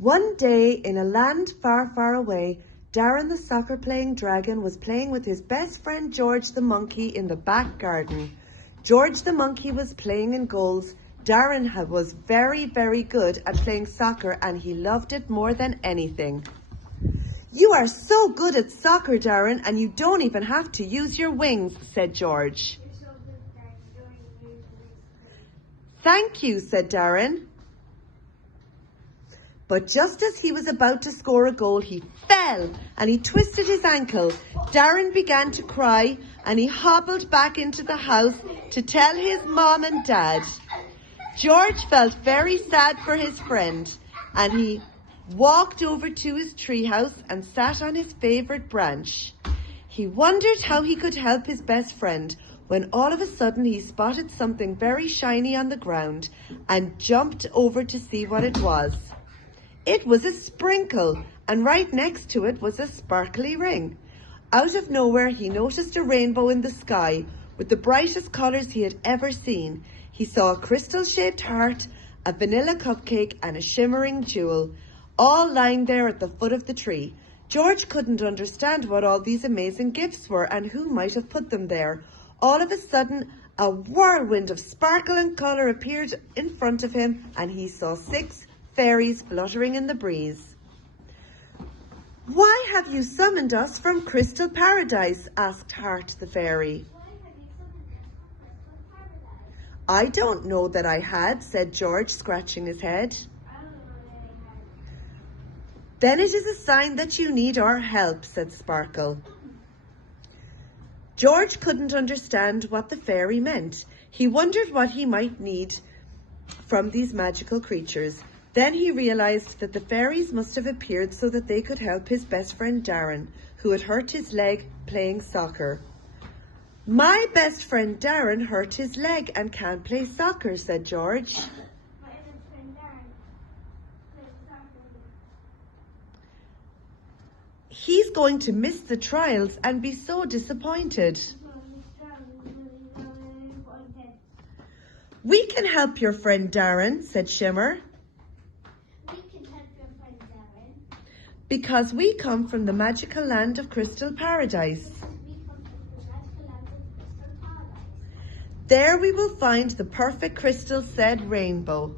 One day, in a land far, far away, Darren the soccer-playing dragon was playing with his best friend George the monkey in the back garden. George the monkey was playing in goals. Darren was very, very good at playing soccer, and he loved it more than anything. "You are so good at soccer, Darren, and you don't even have to use your wings," said George. "Thank you," said Darren. But just as he was about to score a goal, he fell and he twisted his ankle. Darren began to cry and he hobbled back into the house to tell his mom and dad. George felt very sad for his friend and he walked over to his treehouse and sat on his favourite branch. He wondered how he could help his best friend when all of a sudden he spotted something very shiny on the ground and jumped over to see what it was. It was a sprinkle, and right next to it was a sparkly ring. Out of nowhere, he noticed a rainbow in the sky with the brightest colours he had ever seen. He saw a crystal-shaped heart, a vanilla cupcake, and a shimmering jewel, all lying there at the foot of the tree. George couldn't understand what all these amazing gifts were and who might have put them there. All of a sudden, a whirlwind of sparkle and colour appeared in front of him, and he saw 6 fairies fluttering in the breeze. "Why have you summoned us from Crystal Paradise?" asked Heart the fairy. "I don't know that I had," said George, scratching his head. "Then it is a sign that you need our help," said Sparkle. George couldn't understand what the fairy meant. He wondered what he might need from these magical creatures. Then he realised that the fairies must have appeared so that they could help his best friend Darren, who had hurt his leg playing soccer. "My best friend Darren hurt his leg and can't play soccer," said George. "He's going to miss the trials and be so disappointed." "We can help your friend Darren," said Shimmer. "Because we come from the magical land of Crystal Paradise. There we will find the perfect crystal," said Rainbow.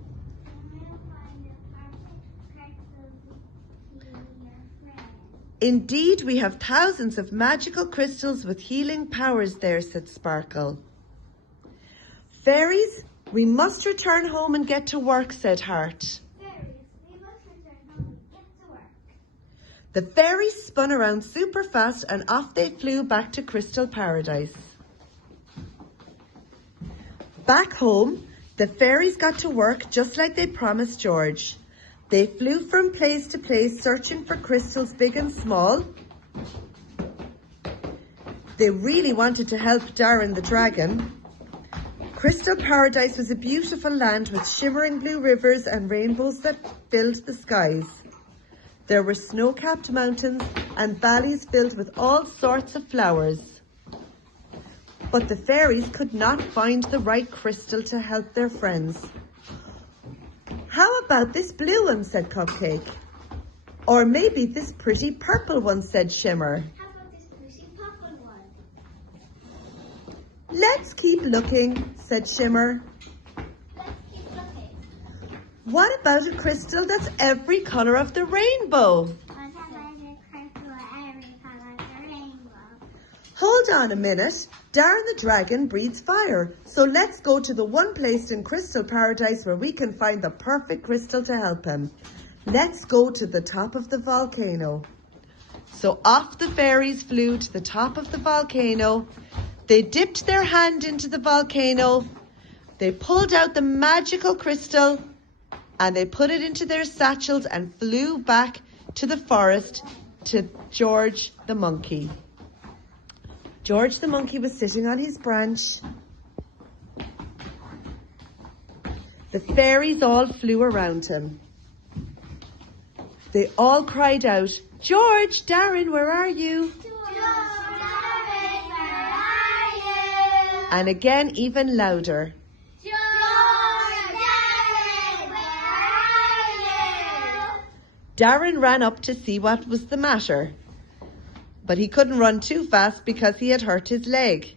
"Indeed, we have thousands of magical crystals with healing powers there," said Sparkle. "Fairies, we must return home and get to work," said Heart. The fairies spun around super fast and off they flew back to Crystal Paradise. Back home, the fairies got to work just like they promised George. They flew from place to place searching for crystals big and small. They really wanted to help Darren the dragon. Crystal Paradise was a beautiful land with shimmering blue rivers and rainbows that filled the skies. There were snow-capped mountains and valleys filled with all sorts of flowers. But the fairies could not find the right crystal to help their friends. "How about this blue one?" said Cupcake. "Or maybe this pretty purple one," said Shimmer. How about this pretty purple one? "Let's keep looking," said Shimmer. "What about a crystal that's every colour of the rainbow?" "Hold on a minute. Darren the dragon breathes fire. So let's go to the one place in Crystal Paradise where we can find the perfect crystal to help him. Let's go to the top of the volcano." So off the fairies flew to the top of the volcano. They dipped their hand into the volcano. They pulled out the magical crystal and they put it into their satchels and flew back to the forest to George the monkey. George the monkey was sitting on his branch. The fairies all flew around him. They all cried out, "George, Darren, where are you?" George, Darren, where are you? And again, even louder. Darren ran up to see what was the matter, but he couldn't run too fast because he had hurt his leg.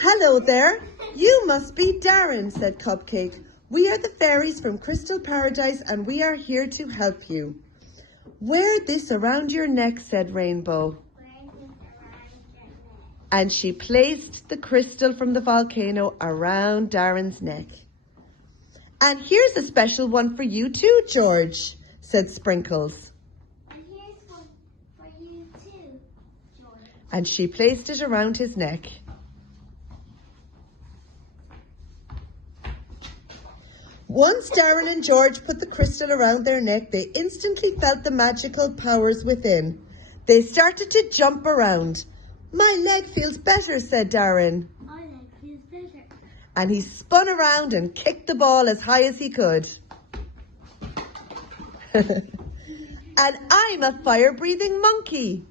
"Hello there, you must be Darren," said Cupcake. "We are the fairies from Crystal Paradise and we are here to help you." "Wear this around your neck," said Rainbow. And she placed the crystal from the volcano around Darren's neck. "And here's a special one for you too, George," said Sprinkles. And here's one for you too, George. And she placed it around his neck. Once Darren and George put the crystal around their neck, they instantly felt the magical powers within. They started to jump around. "My leg feels better," said Darren. My leg feels better. And he spun around and kicked the ball as high as he could. "And I'm a fire-breathing monkey."